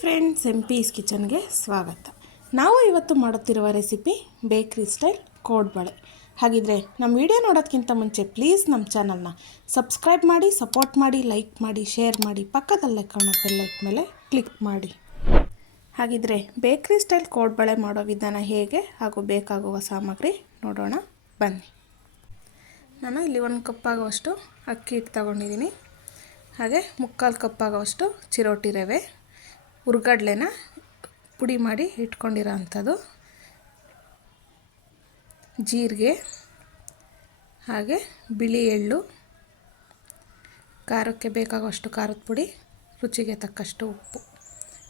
Friends, M piece ಕಿಚನ್ಗೆ ಸ್ವಾಗತ. ನಾವು ಇವತ್ತು ಮಾಡುತ್ತಿರುವ ರೆಸಿಪಿ ಬೇಕ್ರಿ ಸ್ಟೈಲ್ ಕೋಡ್ಬಳೆ ಹಾಗಿದ್ರೆ ನಮ್ಮ ವಿಡಿಯೋ ನೋಡೋದಕ್ಕಿಂತ ಮುಂಚೆ ಪ್ಲೀಸ್ ನಮ್ಮ ಚಾನಲ್ನ ಸಬ್ಸ್ಕ್ರೈಬ್ ಮಾಡಿ, ಸಪೋರ್ಟ್ ಮಾಡಿ, ಲೈಕ್ ಮಾಡಿ, ಶೇರ್ ಮಾಡಿ, ಪಕ್ಕದಲ್ಲೇ ಕಾಣೋ ಲೈಕ್ ಮೇಲೆ ಕ್ಲಿಕ್ ಮಾಡಿ. ಹಾಗಿದ್ರೆ ಬೇಕ್ರಿ ಸ್ಟೈಲ್ ಕೋಡ್ಬಳೆ ಮಾಡೋ ವಿಧಾನ ಹೇಗೆ ಹಾಗೂ ಬೇಕಾಗುವ ಸಾಮಗ್ರಿ ನೋಡೋಣ. ಬನ್ನಿ. ನಾನು ಇಲ್ಲಿ ಒಂದು ಕಪ್ ಆಗುವಷ್ಟು ಅಕ್ಕಿ ಹಿಟ್ಟು ತಗೊಂಡಿದ್ದೀನಿ. ಹಾಗೆ ಮುಕ್ಕಾಲು ಕಪ್ ಆಗುವಷ್ಟು ಚಿರೋಟಿ ರವೆ. ಹುರ್ಗಡ್ಲೆನ ಪುಡಿ ಮಾಡಿ ಇಟ್ಕೊಂಡಿರೋ ಅಂಥದ್ದು. ಜೀರಿಗೆ, ಹಾಗೆ ಬಿಳಿ ಎಳ್ಳು, ಖಾರಕ್ಕೆ ಬೇಕಾಗುವಷ್ಟು ಖಾರದ ಪುಡಿ, ರುಚಿಗೆ ತಕ್ಕಷ್ಟು ಉಪ್ಪು,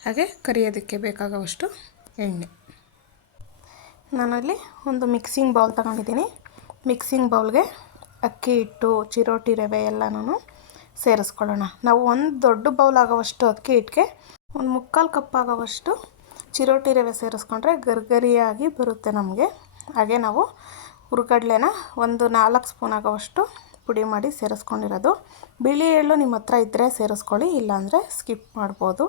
ಹಾಗೆ ಕರಿಯೋದಕ್ಕೆ ಬೇಕಾಗುವಷ್ಟು ಎಣ್ಣೆ. ನಾನಲ್ಲಿ ಒಂದು ಮಿಕ್ಸಿಂಗ್ ಬೌಲ್ ತಗೊಂಡಿದ್ದೀನಿ. ಮಿಕ್ಸಿಂಗ್ ಬೌಲ್ಗೆ ಅಕ್ಕಿ, ಹಿಟ್ಟು, ಚಿರೋಟಿ, ರವೆ ಎಲ್ಲನೂ ಸೇರಿಸ್ಕೊಳ್ಳೋಣ. ನಾವು ಒಂದು ದೊಡ್ಡ ಬೌಲ್ ಆಗೋವಷ್ಟು ಅಕ್ಕಿ, ಹಿಟ್ಟಿಗೆ ಮುಕ್ಕಾಲು ಕಪ್ಪಾಗೋವಷ್ಟು ಚಿರೋಟಿ ರವೆ ಸೇರಿಸ್ಕೊಂಡ್ರೆ ಗರ್ಗರಿಯಾಗಿ ಬರುತ್ತೆ ನಮಗೆ. ಹಾಗೆ ನಾವು ಹುರ್ಗಡ್ಲೆನ ಒಂದು ನಾಲ್ಕು ಸ್ಪೂನ್ ಆಗೋವಷ್ಟು ಪುಡಿ ಮಾಡಿ ಸೇರಿಸ್ಕೊಂಡಿರೋದು. ಬಿಳಿ ಎಳ್ಳು ನಿಮ್ಮ ಹತ್ರ ಇದ್ದರೆ ಸೇರಿಸ್ಕೊಳ್ಳಿ, ಇಲ್ಲಾಂದರೆ ಸ್ಕಿಪ್ ಮಾಡ್ಬೋದು.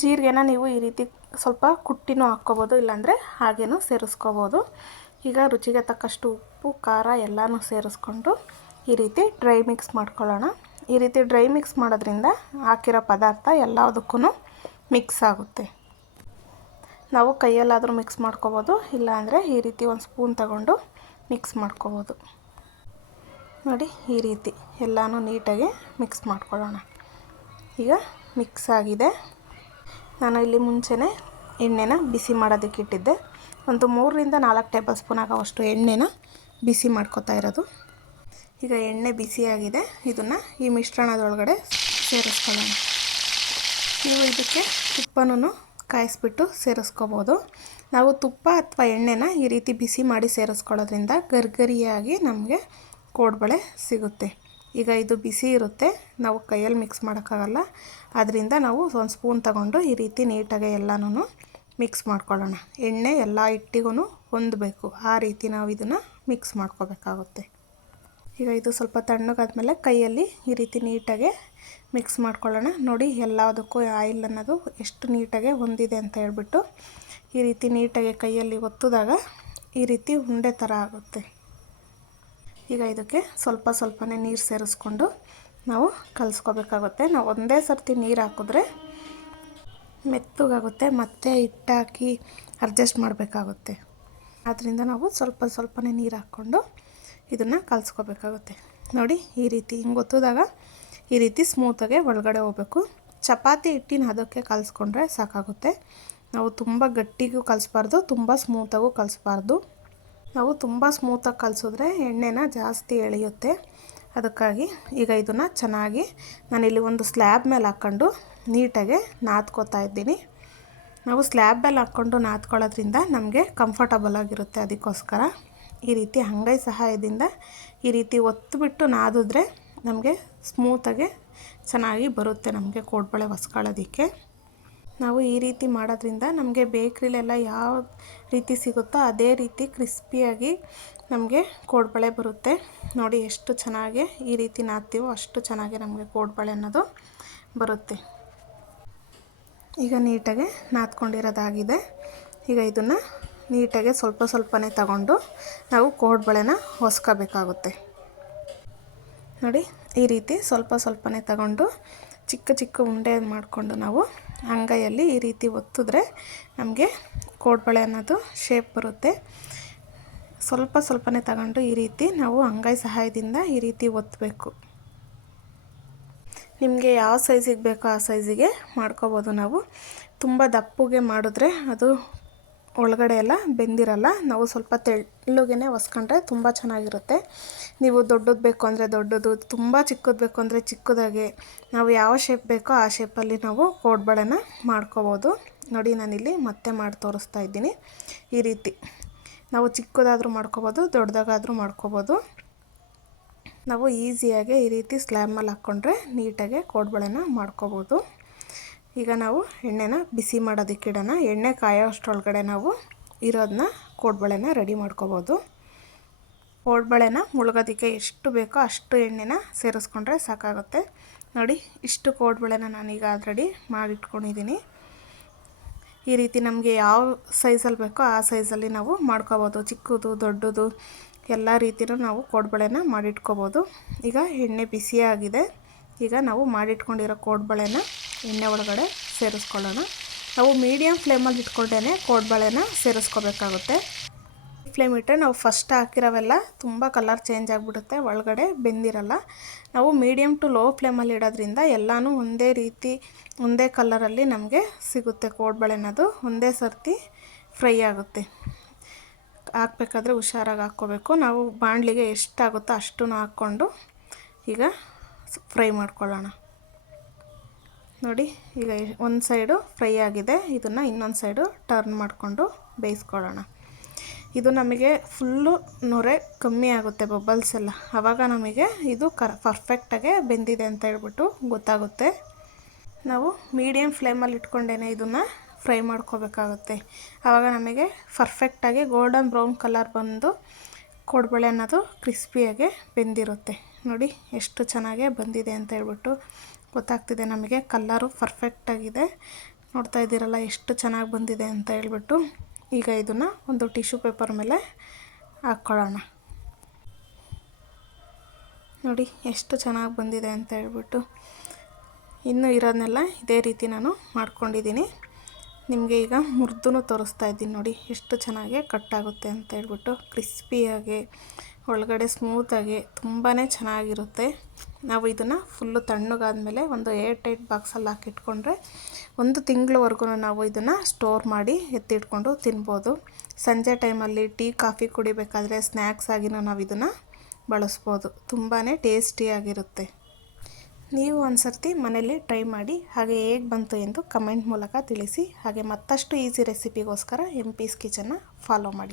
ಜೀರಿಗೆನ ನೀವು ಈ ರೀತಿ ಸ್ವಲ್ಪ ಕುಟ್ಟಿನೂ ಹಾಕ್ಕೋಬೋದು, ಇಲ್ಲಾಂದರೆ ಹಾಗೇನೂ ಸೇರಿಸ್ಕೋಬೋದು. ಈಗ ರುಚಿಗೆ ತಕ್ಕಷ್ಟು ಉಪ್ಪು, ಖಾರ ಎಲ್ಲನೂ ಸೇರಿಸ್ಕೊಂಡು ಈ ರೀತಿ ಡ್ರೈ ಮಿಕ್ಸ್ ಮಾಡ್ಕೊಳ್ಳೋಣ. ಈ ರೀತಿ ಡ್ರೈ ಮಿಕ್ಸ್ ಮಾಡೋದ್ರಿಂದ ಹಾಕಿರೋ ಪದಾರ್ಥ ಎಲ್ಲದಕ್ಕೂ ಮಿಕ್ಸ್ ಆಗುತ್ತೆ ನಾವು ಕೈಯಲ್ಲಾದರೂ ಮಿಕ್ಸ್ ಮಾಡ್ಕೋಬೋದು, ಇಲ್ಲಾಂದರೆ ಈ ರೀತಿ ಒಂದು ಸ್ಪೂನ್ ತಗೊಂಡು ಮಿಕ್ಸ್ ಮಾಡ್ಕೋಬೋದು. ನೋಡಿ, ಈ ರೀತಿ ಎಲ್ಲನೂ ನೀಟಾಗಿ ಮಿಕ್ಸ್ ಮಾಡ್ಕೊಳ್ಳೋಣ. ಈಗ ಮಿಕ್ಸ್ ಆಗಿದೆ. ನಾನು ಇಲ್ಲಿ ಮುಂಚೆನೇ ಎಣ್ಣೆನ ಬಿಸಿ ಮಾಡೋದಕ್ಕೆ ಇಟ್ಟಿದ್ದೆ. ಒಂದು ಮೂರರಿಂದ ನಾಲ್ಕು ಟೇಬಲ್ ಸ್ಪೂನ್ ಆಗೋವಷ್ಟು ಎಣ್ಣೆನ ಬಿಸಿ ಮಾಡ್ಕೊತಾ ಇರೋದು. ಈಗ ಎಣ್ಣೆ ಬಿಸಿಯಾಗಿದೆ. ಇದನ್ನು ಈ ಮಿಶ್ರಣದೊಳಗಡೆ ಸೇರಿಸ್ಕೊಳ್ಳೋಣ. ನೀವು ಇದಕ್ಕೆ ತುಪ್ಪನೂ ಕಾಯಿಸ್ಬಿಟ್ಟು ಸೇರಿಸ್ಕೋಬೋದು. ನಾವು ತುಪ್ಪ ಅಥವಾ ಎಣ್ಣೆನ ಈ ರೀತಿ ಬಿಸಿ ಮಾಡಿ ಸೇರಿಸ್ಕೊಳ್ಳೋದ್ರಿಂದ ಗರ್ಗರಿಯಾಗಿ ನಮಗೆ ಕೋಡ್ಬಳೆ ಸಿಗುತ್ತೆ. ಈಗ ಇದು ಬಿಸಿ ಇರುತ್ತೆ. ನಾವು ಕೈಯಲ್ಲಿ ಮಿಕ್ಸ್ ಮಾಡೋಕ್ಕಾಗಲ್ಲ. ಅದರಿಂದ ನಾವು ಒಂದು ಸ್ಪೂನ್ ತಗೊಂಡು ಈ ರೀತಿ ನೀಟಾಗಿ ಎಲ್ಲನೂ ಮಿಕ್ಸ್ ಮಾಡ್ಕೊಳ್ಳೋಣ. ಎಣ್ಣೆ ಎಲ್ಲ ಹಿಟ್ಟಿಗೂ ಹೊಂದಬೇಕು. ಆ ರೀತಿ ನಾವು ಇದನ್ನು ಮಿಕ್ಸ್ ಮಾಡ್ಕೋಬೇಕಾಗುತ್ತೆ. ಈಗ ಇದು ಸ್ವಲ್ಪ ತಣ್ಣಗಾದ್ಮೇಲೆ ಕೈಯಲ್ಲಿ ಈ ರೀತಿ ನೀಟಾಗೆ ಮಿಕ್ಸ್ ಮಾಡ್ಕೊಳ್ಳೋಣ. ನೋಡಿ, ಎಲ್ಲದಕ್ಕೂ ಆಯಿಲ್ ಅನ್ನೋದು ಎಷ್ಟು ನೀಟಾಗೆ ಹೊಂದಿದೆ ಅಂತ ಹೇಳ್ಬಿಟ್ಟು ಈ ರೀತಿ ನೀಟಾಗಿ ಕೈಯಲ್ಲಿ ಒತ್ತಿದಾಗ ಈ ರೀತಿ ಉಂಡೆ ಥರ ಆಗುತ್ತೆ. ಈಗ ಇದಕ್ಕೆ ಸ್ವಲ್ಪ ಸ್ವಲ್ಪನೇ ನೀರು ಸೇರಿಸ್ಕೊಂಡು ನಾವು ಕಲಿಸ್ಕೋಬೇಕಾಗುತ್ತೆ. ನಾವು ಒಂದೇ ಸರ್ತಿ ನೀರು ಹಾಕಿದ್ರೆ ಮೆತ್ತಗಾಗುತ್ತೆ, ಮತ್ತೆ ಹಿಟ್ಟಾಕಿ ಅಡ್ಜಸ್ಟ್ ಮಾಡಬೇಕಾಗುತ್ತೆ. ಆದ್ದರಿಂದ ನಾವು ಸ್ವಲ್ಪ ಸ್ವಲ್ಪನೇ ನೀರು ಹಾಕ್ಕೊಂಡು ಇದನ್ನು ಕಲಿಸ್ಕೋಬೇಕಾಗುತ್ತೆ. ನೋಡಿ, ಈ ರೀತಿ ಹಿಂಗೆ ಒತ್ತಿದಾಗ ಈ ರೀತಿ ಸ್ಮೂತಾಗೆ ಒಳಗಡೆ ಹೋಗಬೇಕು. ಚಪಾತಿ ಹಿಟ್ಟಿನ ಅದಕ್ಕೆ ಕಲಿಸ್ಕೊಂಡ್ರೆ ಸಾಕಾಗುತ್ತೆ. ನಾವು ತುಂಬ ಗಟ್ಟಿಗೂ ಕಲಿಸ್ಬಾರ್ದು, ತುಂಬ ಸ್ಮೂತಾಗೂ ಕಲಿಸ್ಬಾರ್ದು. ನಾವು ತುಂಬ ಸ್ಮೂತಾಗಿ ಕಲಿಸಿದ್ರೆ ಎಣ್ಣೆನ ಜಾಸ್ತಿ ಎಳೆಯುತ್ತೆ. ಅದಕ್ಕಾಗಿ ಈಗ ಇದನ್ನು ಚೆನ್ನಾಗಿ ನಾನಿಲ್ಲಿ ಒಂದು ಸ್ಲ್ಯಾಬ್ ಮೇಲೆ ಹಾಕ್ಕೊಂಡು ನೀಟಾಗೆ ನಾದ್ಕೋತಾ ಇದ್ದೀನಿ. ನಾವು ಸ್ಲ್ಯಾಬ್ ಮೇಲೆ ಹಾಕ್ಕೊಂಡು ನಾದ್ಕೊಳ್ಳೋದ್ರಿಂದ ನಮಗೆ ಕಂಫರ್ಟಬಲ್ ಆಗಿರುತ್ತೆ ಅದಕ್ಕೋಸ್ಕರ. ಈ ರೀತಿ ಅಂಗೈ ಸಹಾಯದಿಂದ ಈ ರೀತಿ ಒತ್ತುಬಿಟ್ಟು ನಾದಿದ್ರೆ ನಮಗೆ ಸ್ಮೂತಾಗೆ ಚೆನ್ನಾಗಿ ಬರುತ್ತೆ ನಮಗೆ ಕೋಡ್ಬಳೆ ಹೊಸ್ಕೊಳ್ಳೋದಕ್ಕೆ. ನಾವು ಈ ರೀತಿ ಮಾಡೋದ್ರಿಂದ ನಮಗೆ ಬೇಕ್ರಿಲೆಲ್ಲ ಯಾವ ರೀತಿ ಸಿಗುತ್ತೋ ಅದೇ ರೀತಿ ಕ್ರಿಸ್ಪಿಯಾಗಿ ನಮಗೆ ಕೋಡ್ಬಳೆ ಬರುತ್ತೆ. ನೋಡಿ ಎಷ್ಟು ಚೆನ್ನಾಗಿ ಈ ರೀತಿ ನಾದ್ತೀವೋ ಅಷ್ಟು ಚೆನ್ನಾಗಿ ನಮಗೆ ಕೋಡ್ಬಳೆ ಅನ್ನೋದು ಬರುತ್ತೆ. ಈಗ ನೀಟಾಗಿ ನಾದ್ಕೊಂಡಿರೋದಾಗಿದೆ. ಈಗ ಇದನ್ನು ನೀಟಾಗಿ ಸ್ವಲ್ಪ ಸ್ವಲ್ಪನೇ ತಗೊಂಡು ನಾವು ಕೋಡ್ಬಳೆನ ಹೊಸ್ಕೋಬೇಕಾಗುತ್ತೆ. ನೋಡಿ, ಈ ರೀತಿ ಸ್ವಲ್ಪ ಸ್ವಲ್ಪನೇ ತಗೊಂಡು ಚಿಕ್ಕ ಚಿಕ್ಕ ಉಂಡೆ ಮಾಡಿಕೊಂಡು ನಾವು ಅಂಗೈಯಲ್ಲಿ ಈ ರೀತಿ ಒತ್ತಿದ್ರೆ ನಮಗೆ ಕೋಡ್ಬಳೆ ಅನ್ನೋದು ಶೇಪ್ ಬರುತ್ತೆ. ಸ್ವಲ್ಪ ಸ್ವಲ್ಪನೇ ತಗೊಂಡು ಈ ರೀತಿ ನಾವು ಅಂಗೈ ಸಹಾಯದಿಂದ ಈ ರೀತಿ ಒತ್ತಬೇಕು ನಿಮಗೆ ಯಾವ ಸೈಜಿಗೆ ಬೇಕೋ ಆ ಸೈಜಿಗೆ ಮಾಡ್ಕೋಬೋದು ನಾವು. ತುಂಬ ದಪ್ಪಗೆ ಮಾಡಿದ್ರೆ ಅದು ಒಳಗಡೆ ಎಲ್ಲ ಬೆಂದಿರಲ್ಲ. ನಾವು ಸ್ವಲ್ಪ ತೆಳ್ಳಗೆ ಒಸ್ಕೊಂಡ್ರೆ ತುಂಬ ಚೆನ್ನಾಗಿರುತ್ತೆ. ನೀವು ದೊಡ್ಡದು ಬೇಕು ಅಂದರೆ ದೊಡ್ಡದು, ತುಂಬ ಚಿಕ್ಕದು ಬೇಕು ಅಂದರೆ ಚಿಕ್ಕದಾಗೆ ನಾವು ಯಾವ ಶೇಪ್ ಬೇಕೋ ಆ ಶೇಪಲ್ಲಿ ನಾವು ಕೋಡ್ಬಳೆನ ಮಾಡ್ಕೋಬೋದು. ನೋಡಿ, ನಾನಿಲ್ಲಿ ಮತ್ತೆ ಮಾಡಿ ತೋರಿಸ್ತಾ ಇದ್ದೀನಿ. ಈ ರೀತಿ. ನಾವು ಚಿಕ್ಕದಾದರೂ ಮಾಡ್ಕೋಬೋದು, ದೊಡ್ಡದಾಗಾದರೂ ಮಾಡ್ಕೋಬೋದು. ನಾವು ಈಸಿಯಾಗಿ ಈ ರೀತಿ ಸ್ಲ್ಯಾಬ್ ಮೇಲೆ ಹಾಕ್ಕೊಂಡ್ರೆ ನೀಟಾಗೆ ಕೋಡ್ಬಳೆನ ಮಾಡ್ಕೋಬೋದು. ಈಗ ನಾವು ಎಣ್ಣೆನ ಬಿಸಿ ಮಾಡೋದಕ್ಕೆ ಇಡೋಣ. ಎಣ್ಣೆ ಕಾಯೋ ಅಷ್ಟರೊಳಗಡೆ ನಾವು ಇರೋದನ್ನ ಕೋಡ್ಬಳೆನ ರೆಡಿ ಮಾಡ್ಕೋಬೋದು. ಕೋಡ್ಬಳೆನ ಮುಳುಗೋದಕ್ಕೆ ಎಷ್ಟು ಬೇಕೋ ಅಷ್ಟು ಎಣ್ಣೆನ ಸೇರಿಸ್ಕೊಂಡ್ರೆ ಸಾಕಾಗುತ್ತೆ. ನೋಡಿ, ಇಷ್ಟು ಕೋಡ್ಬಳೆನ ನಾನೀಗ ಆಲ್ರೆಡಿ ಮಾಡಿಟ್ಕೊಂಡಿದ್ದೀನಿ. ಈ ರೀತಿ ನಮಗೆ ಯಾವ ಸೈಜಲ್ಲಿ ಬೇಕೋ ಆ ಸೈಜಲ್ಲಿ ನಾವು ಮಾಡ್ಕೋಬೋದು. ಚಿಕ್ಕದು, ದೊಡ್ಡದು ಎಲ್ಲ ರೀತಿಯೂ ನಾವು ಕೋಡ್ಬಳೆನ ಮಾಡಿಟ್ಕೋಬೋದು. ಈಗ ಎಣ್ಣೆ ಬಿಸಿಯಾಗಿದೆ. ಈಗ ನಾವು ಮಾಡಿಟ್ಕೊಂಡಿರೋ ಕೋಡ್ಬಳೆನ ಎಣ್ಣೆ ಒಳಗಡೆ ಸೇರಿಸ್ಕೊಳ್ಳೋಣ. ನಾವು ಮೀಡಿಯಮ್ ಫ್ಲೇಮಲ್ಲಿ ಇಟ್ಕೊಂಡೇ ಕೋಡ್ಬಳೆನ ಸೇರಿಸ್ಕೋಬೇಕಾಗುತ್ತೆ. ಫ್ಲೇಮ್ ಇಟ್ಟರೆ ನಾವು ಫಸ್ಟ್ ಹಾಕಿರೋವೆಲ್ಲ ತುಂಬ ಕಲರ್ ಚೇಂಜ್ ಆಗಿಬಿಡುತ್ತೆ, ಒಳಗಡೆ ಬೆಂದಿರಲ್ಲ. ನಾವು ಮೀಡಿಯಮ್ ಟು ಲೋ ಫ್ಲೇಮಲ್ಲಿ ಇಡೋದ್ರಿಂದ ಎಲ್ಲನೂ ಒಂದೇ ರೀತಿ, ಒಂದೇ ಕಲರಲ್ಲಿ ನಮಗೆ ಸಿಗುತ್ತೆ ಕೋಡ್ಬಳೆನದು ಒಂದೇ ಸರ್ತಿ ಫ್ರೈ ಆಗುತ್ತೆ. ಹಾಕ್ಬೇಕಾದ್ರೆ ಹುಷಾರಾಗಿ ಹಾಕ್ಕೋಬೇಕು. ನಾವು ಬಾಣಲಿಗೆ ಎಷ್ಟಾಗುತ್ತೋ ಅಷ್ಟು ಹಾಕ್ಕೊಂಡು ಈಗ ಫ್ರೈ ಮಾಡ್ಕೊಳ್ಳೋಣ. ನೋಡಿ, ಈಗ ಒಂದು ಸೈಡು ಫ್ರೈ ಆಗಿದೆ. ಇದನ್ನು ಇನ್ನೊಂದು ಸೈಡು ಟರ್ನ್ ಮಾಡಿಕೊಂಡು ಬೇಯಿಸ್ಕೊಳ್ಳೋಣ. ಇದು ನಮಗೆ ಫುಲ್ಲು ನೊರೆ ಕಮ್ಮಿ ಆಗುತ್ತೆ ಬಬಲ್ಸ್ ಎಲ್ಲ. ಆವಾಗ ನಮಗೆ ಇದು ಕರ್ ಪರ್ಫೆಕ್ಟಾಗೆ ಬೆಂದಿದೆ ಅಂತ ಹೇಳ್ಬಿಟ್ಟು ಗೊತ್ತಾಗುತ್ತೆ. ನಾವು ಮೀಡಿಯಮ್ ಫ್ಲೇಮಲ್ಲಿ ಇಟ್ಕೊಂಡೇ ಇದನ್ನು ಫ್ರೈ ಮಾಡ್ಕೋಬೇಕಾಗುತ್ತೆ. ಆವಾಗ ನಮಗೆ ಪರ್ಫೆಕ್ಟಾಗಿ ಗೋಲ್ಡನ್ ಬ್ರೌನ್ ಕಲರ್ ಬಂದು ಕೋಡ್ಬಳೆ ಅನ್ನೋದು ಕ್ರಿಸ್ಪಿಯಾಗೆ ಬೆಂದಿರುತ್ತೆ. ನೋಡಿ, ಎಷ್ಟು ಚೆನ್ನಾಗೆ ಬಂದಿದೆ ಅಂತ ಹೇಳ್ಬಿಟ್ಟು ಗೊತ್ತಾಗ್ತಿದೆ ನಮಗೆ. ಕಲ್ಲರು ಪರ್ಫೆಕ್ಟಾಗಿದೆ ನೋಡ್ತಾ ಇದ್ದೀರಲ್ಲ ಎಷ್ಟು ಚೆನ್ನಾಗಿ ಬಂದಿದೆ ಅಂತ ಹೇಳ್ಬಿಟ್ಟು. ಈಗ ಇದನ್ನು ಒಂದು ಟಿಶ್ಯೂ ಪೇಪರ್ ಮೇಲೆ ಹಾಕ್ಕೊಳ್ಳೋಣ ನೋಡಿ ಎಷ್ಟು ಚೆನ್ನಾಗಿ ಬಂದಿದೆ ಅಂತ ಹೇಳ್ಬಿಟ್ಟು. ಇನ್ನೂ ಇರೋದನ್ನೆಲ್ಲ ಇದೇ ರೀತಿ ನಾನು ಮಾಡ್ಕೊಂಡಿದ್ದೀನಿ. ನಿಮಗೆ ಈಗ ಮುರಿದೂ ತೋರಿಸ್ತಾ ಇದ್ದೀನಿ ನೋಡಿ ಎಷ್ಟು ಚೆನ್ನಾಗಿ ಕಟ್ಟಾಗುತ್ತೆ ಅಂತ ಹೇಳ್ಬಿಟ್ಟು. ಕ್ರಿಸ್ಪಿಯಾಗಿ ಒಳಗಡೆ ಸ್ಮೂತಾಗಿ ತುಂಬಾ ಚೆನ್ನಾಗಿರುತ್ತೆ. ನಾವು ಇದನ್ನು ಫುಲ್ಲು ತಣ್ಣಗಾದ್ಮೇಲೆ ಒಂದು ಏರ್ ಟೈಟ್ ಬಾಕ್ಸಲ್ಲಿ ಹಾಕಿಟ್ಕೊಂಡ್ರೆ ಒಂದು ತಿಂಗಳವರೆಗೂ ನಾವು ಇದನ್ನು ಸ್ಟೋರ್ ಮಾಡಿ ಎತ್ತಿಟ್ಕೊಂಡು ತಿನ್ಬೋದು. ಸಂಜೆ ಟೈಮಲ್ಲಿ ಟೀ ಕಾಫಿ ಕುಡಿಬೇಕಾದ್ರೆ ಸ್ನ್ಯಾಕ್ಸ್ ಆಗಿನೂ ನಾವು ಇದನ್ನು ಬಳಸ್ಬೋದು. ತುಂಬಾ ಟೇಸ್ಟಿಯಾಗಿರುತ್ತೆ ನೀವು ಒಂದು ಸರ್ತಿ ಮನೇಲಿ ಟ್ರೈ ಮಾಡಿ ಹಾಗೆ ಹೇಗೆ ಬಂತು ಎಂದು ಕಮೆಂಟ್ ಮೂಲಕ ತಿಳಿಸಿ ಹಾಗೆ ಮತ್ತಷ್ಟು ಈಸಿ ರೆಸಿಪಿಗೋಸ್ಕರ ಎಂ ಪೀಸ್ ಕಿಚನ್ನ ಫಾಲೋ ಮಾಡಿ.